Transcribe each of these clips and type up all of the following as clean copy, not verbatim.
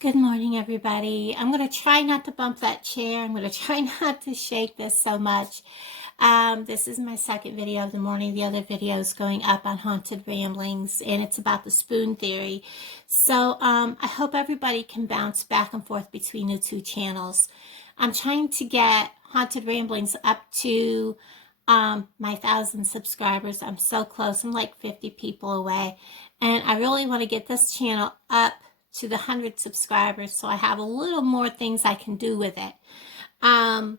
Good morning, everybody. I'm going to try not to bump that chair. I'm going to try not to shake this so much. This is my second video of the morning. The other video is going up on Haunted Ramblings, and it's about the spoon theory. So I hope everybody can bounce back and forth between the two channels. I'm trying to get Haunted Ramblings up to my 1,000 subscribers. I'm so close. I'm like 50 people away. And I really want to get this channel up to the 100 subscribers, so I have a little more things I can do with it. And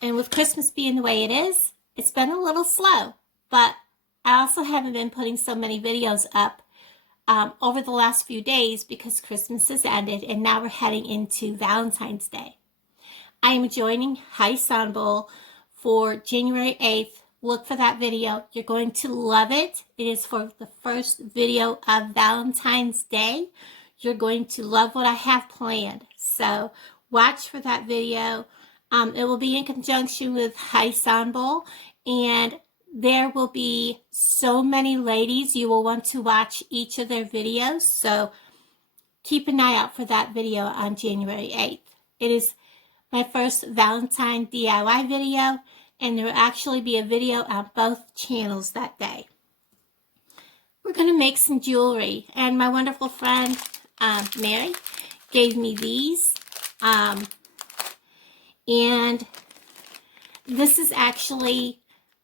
with Christmas being the way it is, it's been a little slow, but I also haven't been putting so many videos up over the last few days because Christmas has ended and now we're heading into Valentine's Day. I am joining High Ensemble for January 8th. Look for that video. You're going to love it. It is for the first video of Valentine's Day. You're going to love what I have planned. So watch for that video. It will be in conjunction with High Ensemble, and there will be so many ladies. You will want to watch each of their videos. So keep an eye out for that video on January 8th. It is my first Valentine DIY video, and there will actually be a video on both channels that day. We're going to make some jewelry, and my wonderful friend Mary gave me these, and this is actually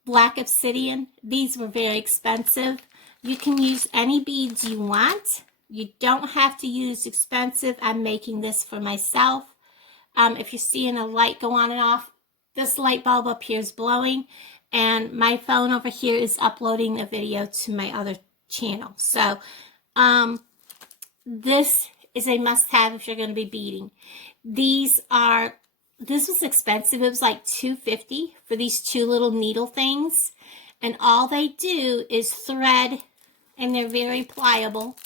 black obsidian. These were very expensive. You can use any beads you want. You don't have to use expensive. I'm making this for myself. If you're seeing a light go on and off, this light bulb up here is blowing, and my phone over here is uploading a video to my other channel. So this is a must-have if you're going to be beading. This was expensive. It was like $2.50 for these two little needle things. And all they do is thread, and they're very pliable.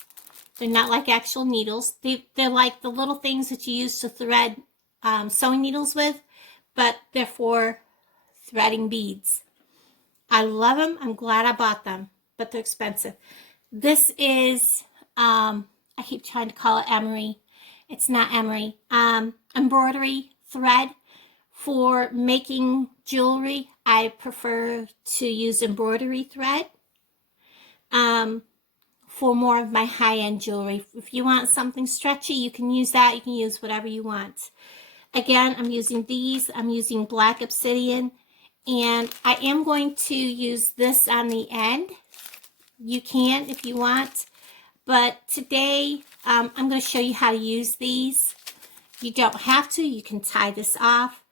They're not like actual needles. They're like the little things that you use to thread sewing needles with, but they're for threading beads. I love them. I'm glad I bought them, but they're expensive. This is I keep trying to call it emery. It's not emery. Embroidery thread. For making jewelry, I prefer to use embroidery thread. For more of my high-end jewelry. If you want something stretchy, you can use that. You can use whatever you want. Again, I'm using these. I'm using black obsidian. And I am going to use this on the end. You can if you want. But today, I'm going to show you how to use these. You don't have to. You can tie this off.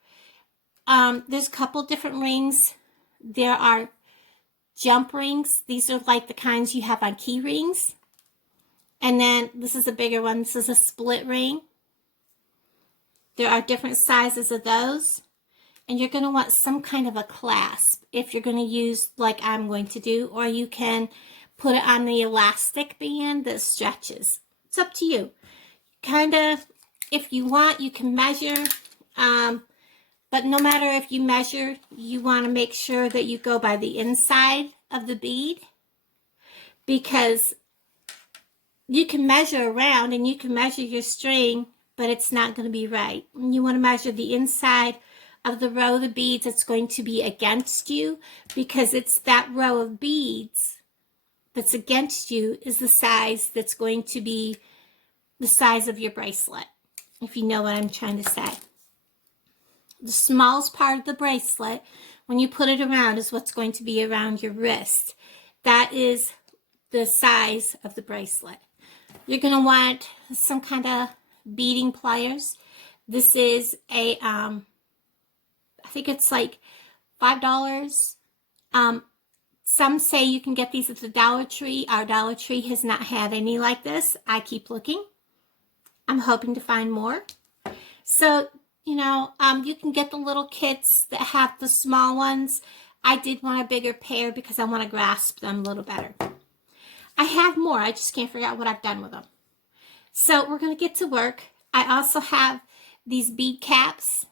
There's a couple different rings. There are jump rings. These are like the kinds you have on key rings. And then this is a bigger one. This is a split ring. There are different sizes of those. And you're going to want some kind of a clasp if you're going to use like I'm going to do. Or you can put it on the elastic band that stretches. It's up to you. Kind of, if you want, you can measure. But no matter if you measure, you want to make sure that you go by the inside of the bead. Because you can measure around and you can measure your string, but it's not going to be right. You want to measure the inside of the row of the beads that's going to be against you, because it's that row of beads that's against you is the size that's going to be the size of your bracelet, if you know what I'm trying to say. The smallest part of the bracelet, when you put it around, is what's going to be around your wrist. That is the size of the bracelet. You're going to want some kind of beading pliers. This is a, I think it's like $5. Some say you can get these at the Dollar Tree. Our Dollar Tree has not had any like this. I keep looking. I'm hoping to find more. So, you know, you can get the little kits that have the small ones. I did want a bigger pair because I want to grasp them a little better. I have more. I just can't figure out what I've done with them. So we're going to get to work. I also have these bead caps.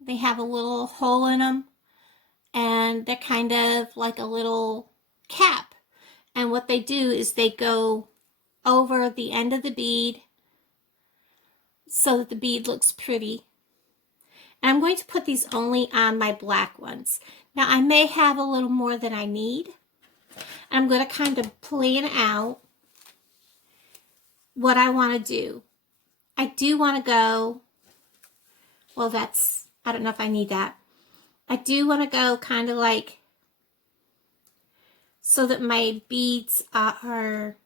They have a little hole in them. And they're kind of like a little cap. And what they do is they go over the end of the bead so that the bead looks pretty. And I'm going to put these only on my black ones. Now I may have a little more than I need. I'm going to kind of plan out what I want to do. I do want to go, well that's, I don't know if I need that. I do want to go kind of like, so that my beads are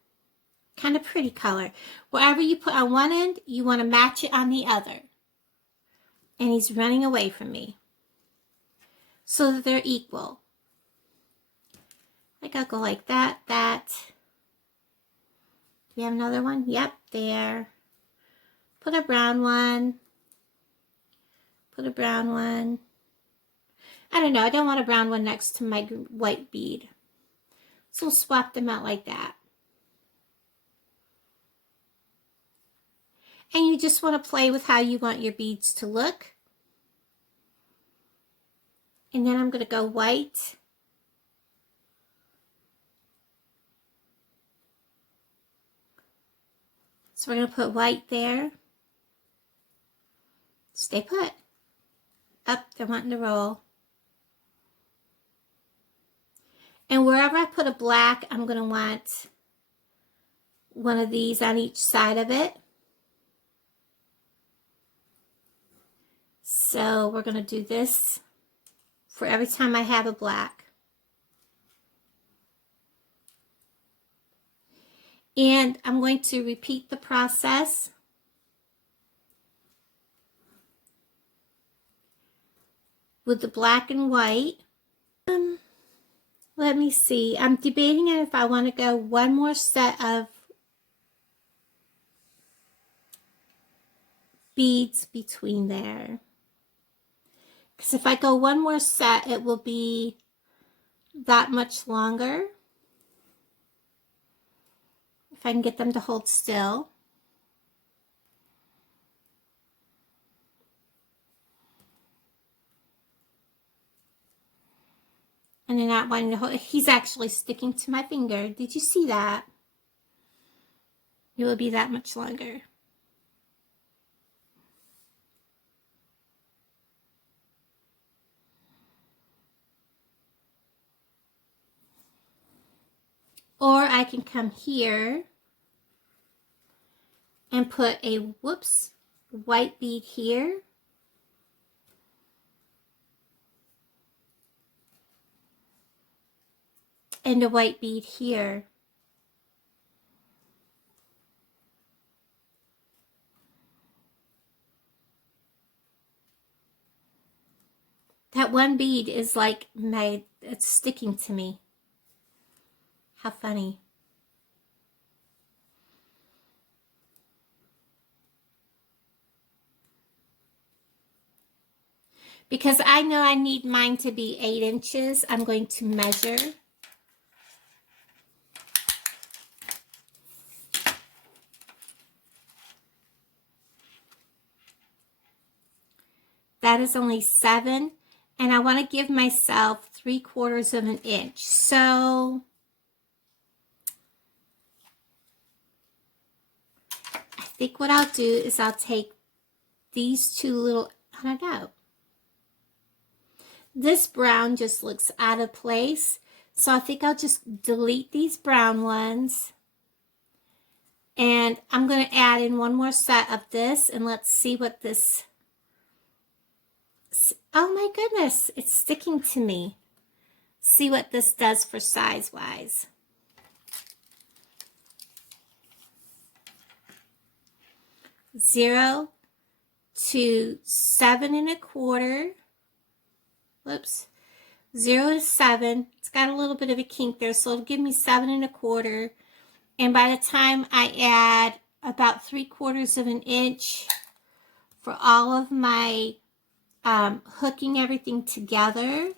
kind of pretty color. Whatever you put on one end, you want to match it on the other. And he's running away from me. So that they're equal. Like I'll go like that, that. Do we have another one? Yep, there. Put a brown one. Put a brown one. I don't know, I don't want a brown one next to my white bead. So we'll swap them out like that. And you just want to play with how you want your beads to look. And then I'm going to go white. So we're going to put white there. Stay put. Up, they're wanting to roll. And wherever I put a black, I'm going to want one of these on each side of it. So we're going to do this for every time I have a black. And I'm going to repeat the process. With the black and white. Let me see. I'm debating if I want to go one more set of beads between there. Because if I go one more set, it will be that much longer. If I can get them to hold still. And they're not wanting to hold. He's actually sticking to my finger. Did you see that? It will be that much longer. Or I can come here and put a, whoops, white bead here. And a white bead here. That one bead is like it's sticking to me. How funny. Because I know I need mine to be 8 inches, I'm going to measure. That is only 7, and I want to give myself 3/4 of an inch. So I think what I'll do is I'll take these two little, I don't know. This brown just looks out of place. So I think I'll just delete these brown ones. And I'm going to add in one more set of this, and let's see what this, oh my goodness, it's sticking to me. See what this does for size-wise. Zero to 7 1/4. Whoops. 0 to 7. It's got a little bit of a kink there, so it'll give me 7 1/4. And by the time I add about 3/4 of an inch for all of my hooking everything together,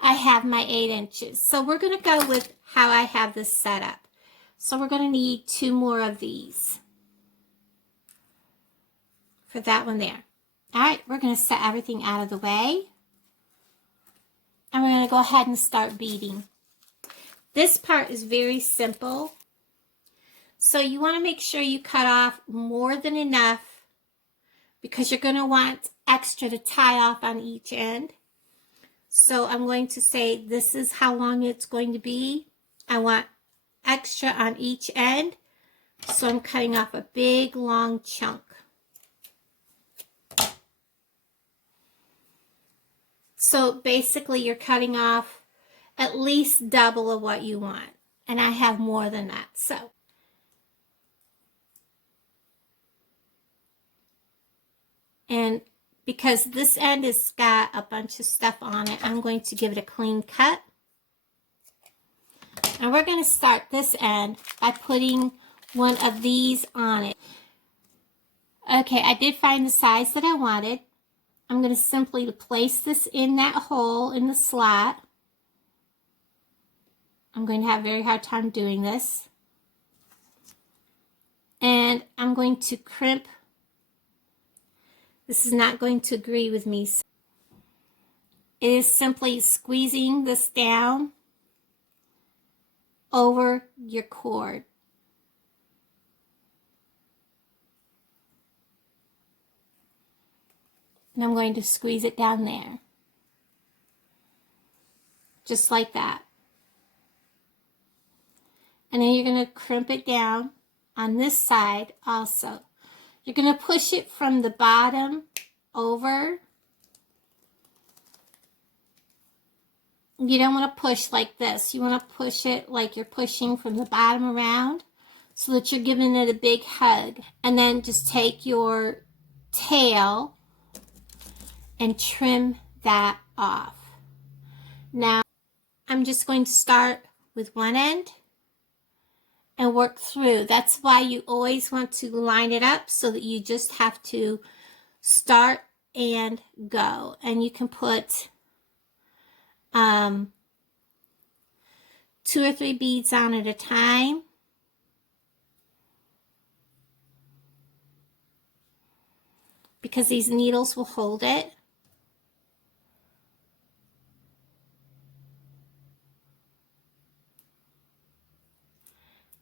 I have my 8 inches. So we're going to go with how I have this set up. So we're going to need 2 more of these for that one there. All right, we're going to set everything out of the way. And we're going to go ahead and start beading. This part is very simple. So you want to make sure you cut off more than enough because you're going to want extra to tie off on each end. So I'm going to say this is how long it's going to be. I want extra on each end. So I'm cutting off a big long chunk. So basically you're cutting off at least double of what you want. And I have more than that. So and because this end has got a bunch of stuff on it, I'm going to give it a clean cut. And we're going to start this end by putting one of these on it. Okay, I did find the size that I wanted. I'm going to simply place this in that hole in the slot. I'm going to have a very hard time doing this. And I'm going to crimp. This is not going to agree with me. It is simply squeezing this down over your cord. And I'm going to squeeze it down there. Just like that. And then you're going to crimp it down on this side also. You're going to push it from the bottom over. You don't want to push like this. You want to push it like you're pushing from the bottom around so that you're giving it a big hug. And then just take your tail and trim that off. Now, I'm just going to start with one end and work through. That's why you always want to line it up so that you just have to start and go. And you can put 2 or 3 beads on at a time. Because these needles will hold it.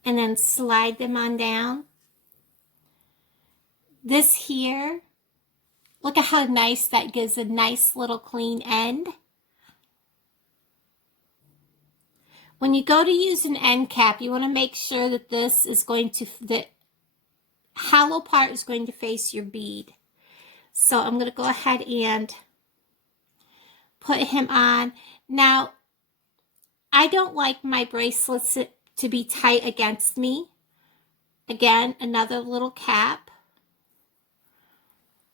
And then slide them on down. This here, look at how nice that gives a nice little clean end. When you go to use an end cap, you want to make sure that this is going to, the hollow part is going to face your bead. So I'm going to go ahead and put him on. Now, I don't like my bracelets to be tight against me. Again, another little cap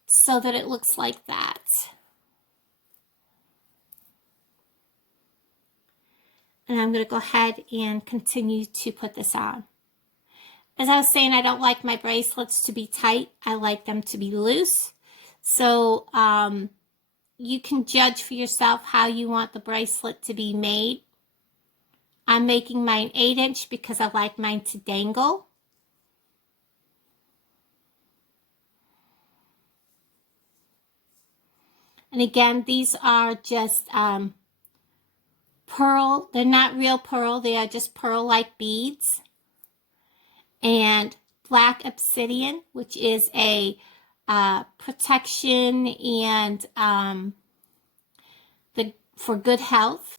so that it looks like that. And I'm going to go ahead and continue to put this on. As I was saying, I don't like my bracelets to be tight. I like them to be loose. So you can judge for yourself how you want the bracelet to be made. I'm making mine 8-inch because I like mine to dangle. And again, these are just pearl. They're not real pearl. They are just pearl-like beads. And black obsidian, which is a protection and for good health.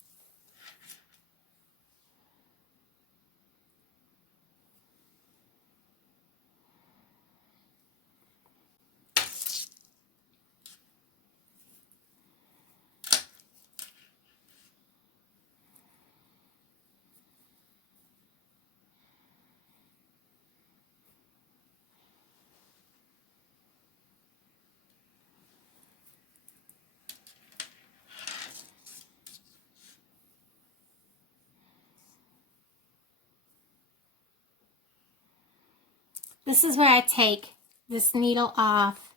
This is where I take this needle off,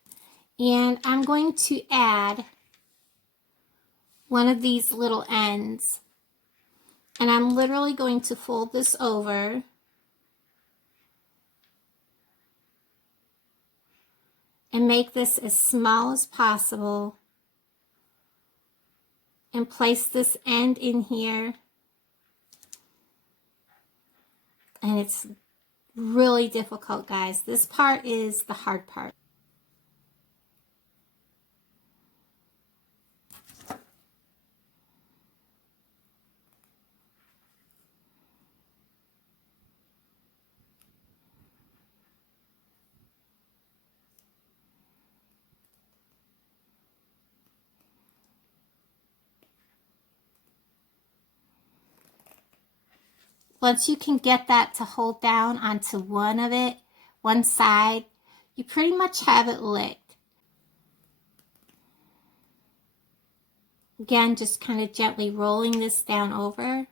and I'm going to add one of these little ends, and I'm literally going to fold this over and make this as small as possible and place this end in here. And it's really difficult, guys. This part is the hard part. Once you can get that to hold down onto one side, you pretty much have it licked. Again, just kind of gently rolling this down over.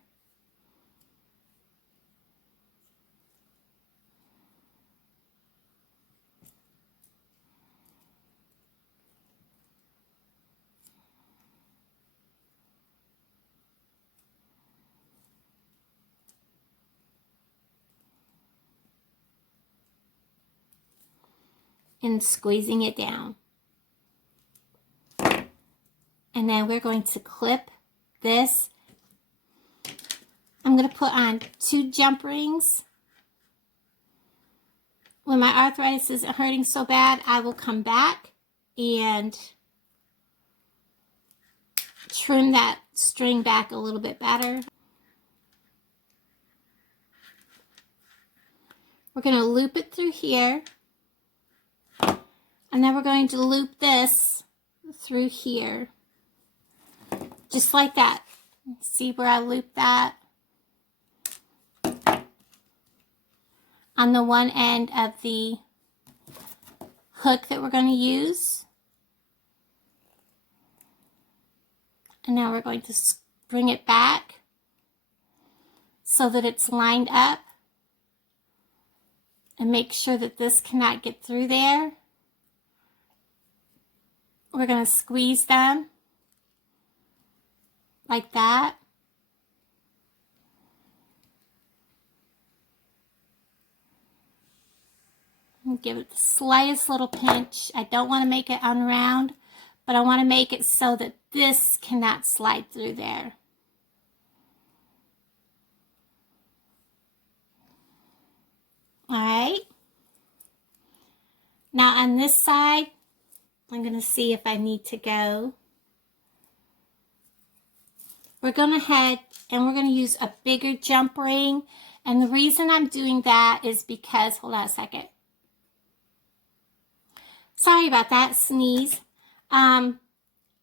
And squeezing it down. And then we're going to clip this. I'm going to put on 2 jump rings. When my arthritis isn't hurting so bad, I will come back and trim that string back a little bit better. We're going to loop it through here. And then we're going to loop this through here. Just like that. See where I looped that? On the one end of the hook that we're going to use. And now we're going to bring it back so that it's lined up. And make sure that this cannot get through there. We're going to squeeze them like that. And give it the slightest little pinch. I don't want to make it unround, but I want to make it so that this cannot slide through there. All right. Now on this side, I'm going to see if I need to go. We're going to head and we're going to use a bigger jump ring. And the reason I'm doing that is because, hold on a second. Sorry about that sneeze.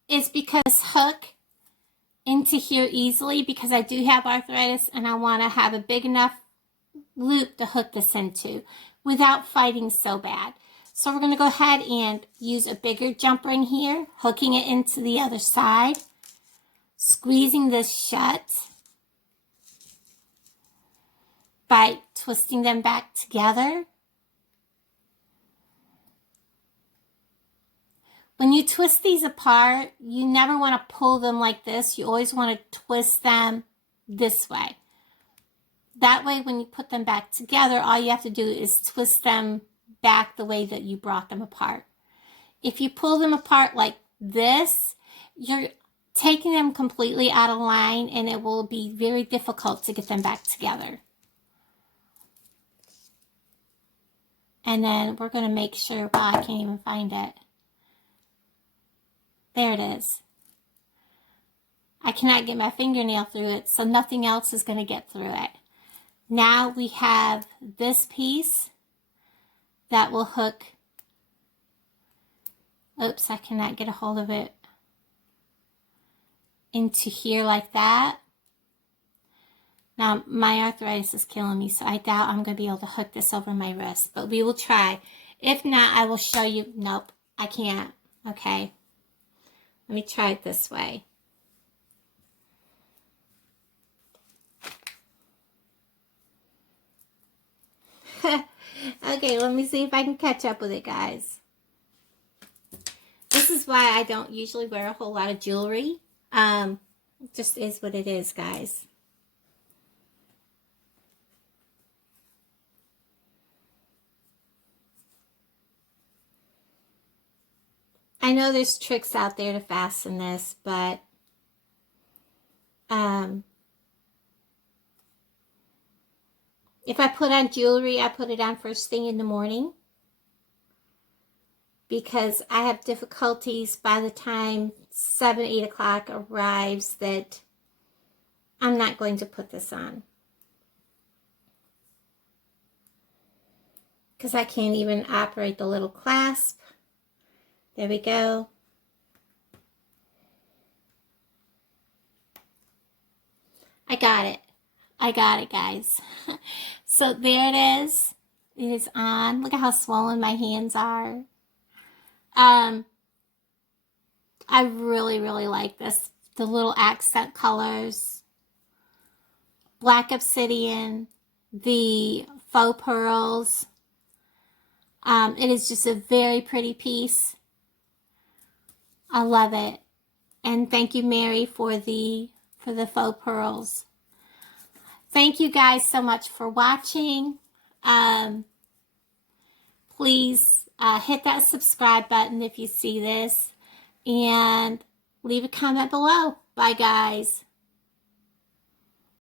It's because hook into here easily because I do have arthritis and I want to have a big enough loop to hook this into without fighting so bad. So we're going to go ahead and use a bigger jump ring here, hooking it into the other side, squeezing this shut by twisting them back together. When you twist these apart, you never want to pull them like this. You always want to twist them this way. That way, when you put them back together, all you have to do is twist them back the way that you brought them apart. If you pull them apart like this, you're taking them completely out of line and it will be very difficult to get them back together. And then we're going to make sure, well, I can't even find it. There it is. I cannot get my fingernail through it, so nothing else is going to get through it. Now we have this piece that will hook. Oops, I cannot get a hold of it. Into here like that. Now my arthritis is killing me, so I doubt I'm going to be able to hook this over my wrist, but we will try. If not, I will show you. Nope, I can't. Okay. Let me try it this way. Okay, let me see if I can catch up with it, guys. This is why I don't usually wear a whole lot of jewelry. It just is what it is, guys. I know there's tricks out there to fasten this, but If I put on jewelry, I put it on first thing in the morning, because I have difficulties by the time 7, 8 o'clock arrives that I'm not going to put this on. Because I can't even operate the little clasp. There we go. I got it. I got it, guys. So there it is. It is on. Look at how swollen my hands are. I really, really like this. The little accent colors. Black obsidian. The faux pearls. It is just a very pretty piece. I love it. And thank you, Mary, for the faux pearls. Thank you guys so much for watching. Please hit that subscribe button if you see this, and leave a comment below. Bye, guys.